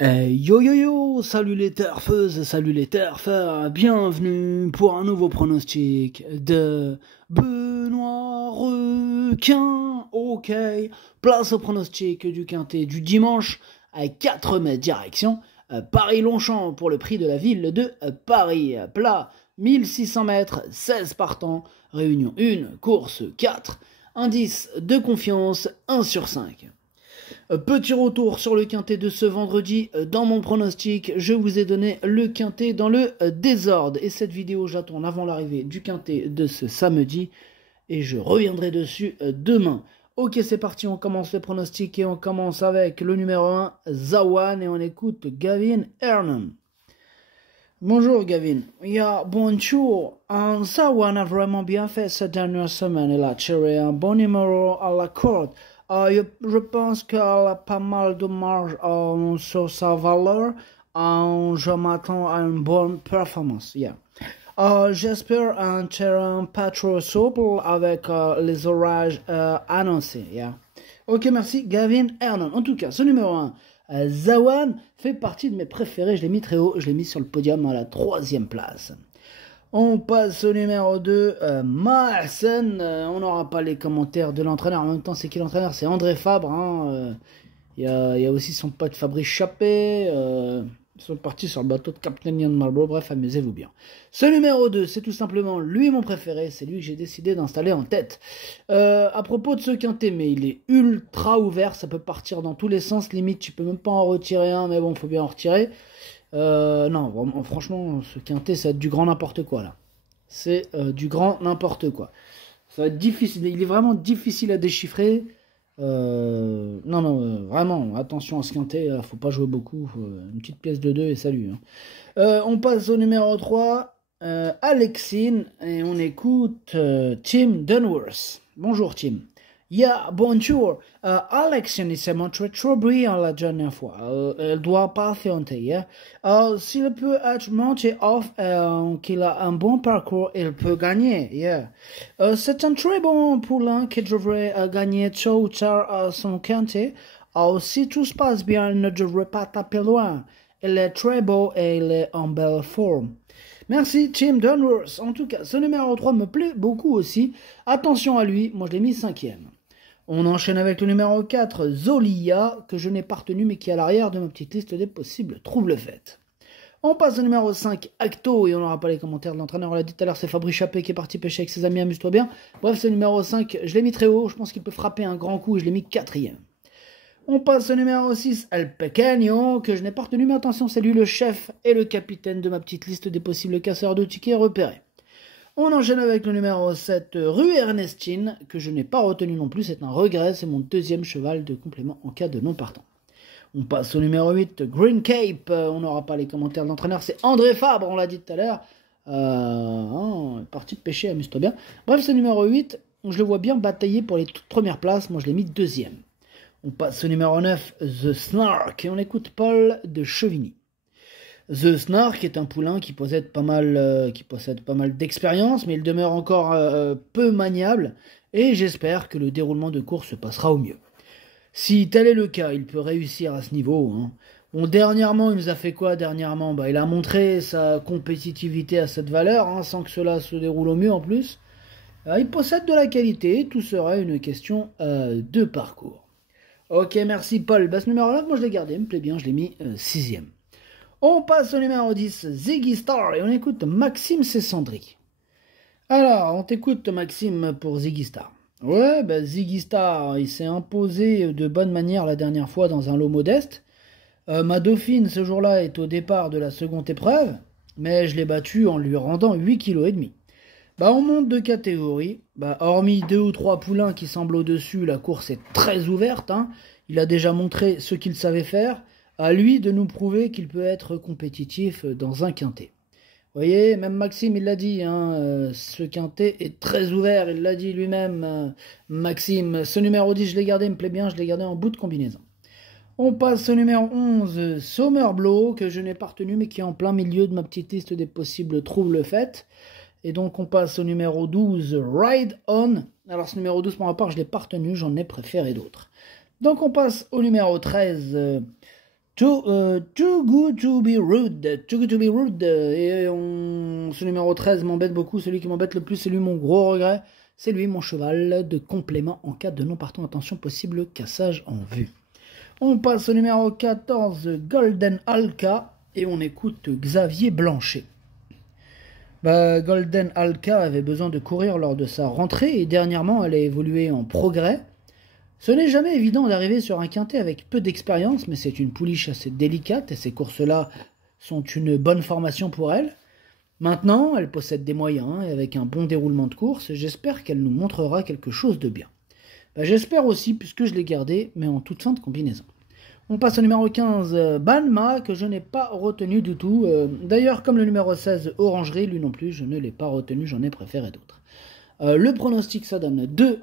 Yo yo yo, salut les turfeuses, salut les turfeurs, bienvenue pour un nouveau pronostic de Benoît Requin. Ok, place au pronostic du quintet du dimanche à 4 mètres direction Paris-Longchamp pour le prix de la ville de Paris. Plat 1600 mètres, 16 partants, réunion 1, course 4, indice de confiance 1 sur 5. Petit retour sur le quintet de ce vendredi. Dans mon pronostic, je vous ai donné le quintet dans le désordre. Et cette vidéo, je la tourne avant l'arrivée du quintet de ce samedi. Et je reviendrai dessus demain. Ok, c'est parti, on commence les pronostics et on commence avec le numéro 1, Zawan, et on écoute Gavin Hernan. Bonjour Gavin. Bonjour. Zawan a vraiment bien fait cette dernière semaine. Il a tiré un bon numéro à la corde. Je pense qu'elle a pas mal de marge sur sa valeur. Je m'attends à une bonne performance. J'espère un terrain pas trop souple avec les orages annoncés. Ok, merci Gavin Hernan. En tout cas, ce numéro 1, Zawan, fait partie de mes préférés. Je l'ai mis très haut. Je l'ai mis sur le podium à la 3e place. On passe au numéro 2, Mahsen. On n'aura pas les commentaires de l'entraîneur. En même temps, c'est qui l'entraîneur? C'est André Fabre. Il y a aussi son pote Fabrice Chappé. Ils sont partis sur le bateau de Captain Ian Marlborough. Bref, amusez-vous bien. Ce numéro 2, c'est tout simplement lui mon préféré. C'est lui que j'ai décidé d'installer en tête. À propos de ce quintet, mais il est ultra ouvert. Ça peut partir dans tous les sens. Limite, tu peux même pas en retirer un. Mais bon, il faut bien en retirer. Non, vraiment, franchement, ce quintet, ça va être du grand n'importe quoi, là. C'est du grand n'importe quoi. Ça va être difficile, il est vraiment difficile à déchiffrer. Non, vraiment, attention à ce quintet, faut pas jouer beaucoup. Une petite pièce de 2 et salut. On passe au numéro 3, Alexine, et on écoute Tim Dunworth. Bonjour Tim. Bonjour. Alexine s'est montrée trop brillante la dernière fois. Elle doit patienter. S'il peut être monté off, qu'il a un bon parcours, il peut gagner. C'est un très bon poulain qui devrait gagner tôt ou tard son quintet. Si tout se passe bien, il ne devrait pas taper loin. Il est très beau et il est en belle forme. Merci Tim Dunworth. En tout cas, ce numéro 3 me plaît beaucoup aussi. Attention à lui, moi je l'ai mis 5e. On enchaîne avec le numéro 4, Zolia, que je n'ai pas retenu mais qui est à l'arrière de ma petite liste des possibles troubles-fêtes. On passe au numéro 5, Acto, et on n'aura pas les commentaires de l'entraîneur, on l'a dit tout à l'heure, c'est Fabrice Chappé qui est parti pêcher avec ses amis, amuse-toi bien. Bref, c'est le numéro 5, je l'ai mis très haut, je pense qu'il peut frapper un grand coup et je l'ai mis 4e. On passe au numéro 6, El Pequeño, que je n'ai pas retenu, mais attention, c'est lui le chef et le capitaine de ma petite liste des possibles casseurs de tickets repérés. On enchaîne avec le numéro 7, Rue Ernestine, que je n'ai pas retenu non plus, c'est un regret, c'est mon 2e cheval de complément en cas de non partant. On passe au numéro 8, Green Cape, on n'aura pas les commentaires de l'entraîneur, c'est André Fabre, on l'a dit tout à l'heure. Parti de pêcher, amuse-toi bien. Bref, ce numéro 8, je le vois bien batailler pour les toutes premières places, moi je l'ai mis 2e. On passe au numéro 9, The Snark, et on écoute Paul de Chevigny. The Snark est un poulain qui possède pas mal d'expérience, mais il demeure encore peu maniable, et j'espère que le déroulement de course se passera au mieux. Si tel est le cas, il peut réussir à ce niveau. Bon, dernièrement, il nous a fait quoi dernièrement? Il a montré sa compétitivité à cette valeur, sans que cela se déroule au mieux en plus. Il possède de la qualité, tout sera une question de parcours. Ok, merci Paul. Ce numéro-là, moi je l'ai gardé, il me plaît bien, je l'ai mis 6e. On passe au numéro 10, Ziggy Star, et on écoute Maxime Cessandry. Alors, on t'écoute Maxime pour Ziggy Star. Ouais, Ziggy Star, il s'est imposé de bonne manière la dernière fois dans un lot modeste. Ma dauphine, ce jour-là, est au départ de la seconde épreuve, mais je l'ai battu en lui rendant 8,5 kg. On monte de catégorie. Hormis 2 ou 3 poulains qui semblent au-dessus, la course est très ouverte. Il a déjà montré ce qu'il savait faire. À lui de nous prouver qu'il peut être compétitif dans un quintet. Vous voyez, même Maxime, il l'a dit, ce quintet est très ouvert, il l'a dit lui-même, Maxime. Ce numéro 10, je l'ai gardé, il me plaît bien, je l'ai gardé en bout de combinaison. On passe au numéro 11, Sommerblow, que je n'ai pas retenu, mais qui est en plein milieu de ma petite liste des possibles troubles-fêtes. Et donc on passe au numéro 12, Ride On. Alors ce numéro 12, pour ma part, je ne l'ai pas retenu, j'en ai préféré d'autres. Donc on passe au numéro 13, Too Good To Be Rude. Too Good To Be Rude. Ce numéro 13 m'embête beaucoup. Celui qui m'embête le plus, c'est lui mon gros regret. C'est lui mon cheval de complément en cas de non partant. Attention, possible cassage en vue. On passe au numéro 14, Golden Alka. Et on écoute Xavier Blanchet. Golden Alka avait besoin de courir lors de sa rentrée. Et dernièrement, elle a évolué en progrès. Ce n'est jamais évident d'arriver sur un quintet avec peu d'expérience, mais c'est une pouliche assez délicate et ces courses-là sont une bonne formation pour elle. Maintenant, elle possède des moyens et avec un bon déroulement de course, j'espère qu'elle nous montrera quelque chose de bien. J'espère aussi, puisque je l'ai gardée, mais en toute fin de combinaison. On passe au numéro 15, Balma, que je n'ai pas retenu du tout. D'ailleurs, comme le numéro 16, Orangerie, lui non plus, je ne l'ai pas retenu, j'en ai préféré d'autres. Le pronostic, ça donne 2,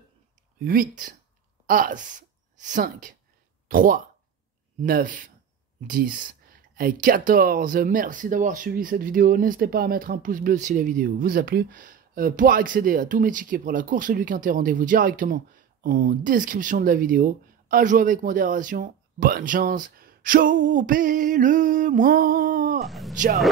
8... As, 5, 3, 9, 10 et 14. Merci d'avoir suivi cette vidéo. N'hésitez pas à mettre un pouce bleu si la vidéo vous a plu. Pour accéder à tous mes tickets pour la course du quintet, rendez-vous directement en description de la vidéo. À jouer avec modération. Bonne chance. Chopez-le-moi. Ciao.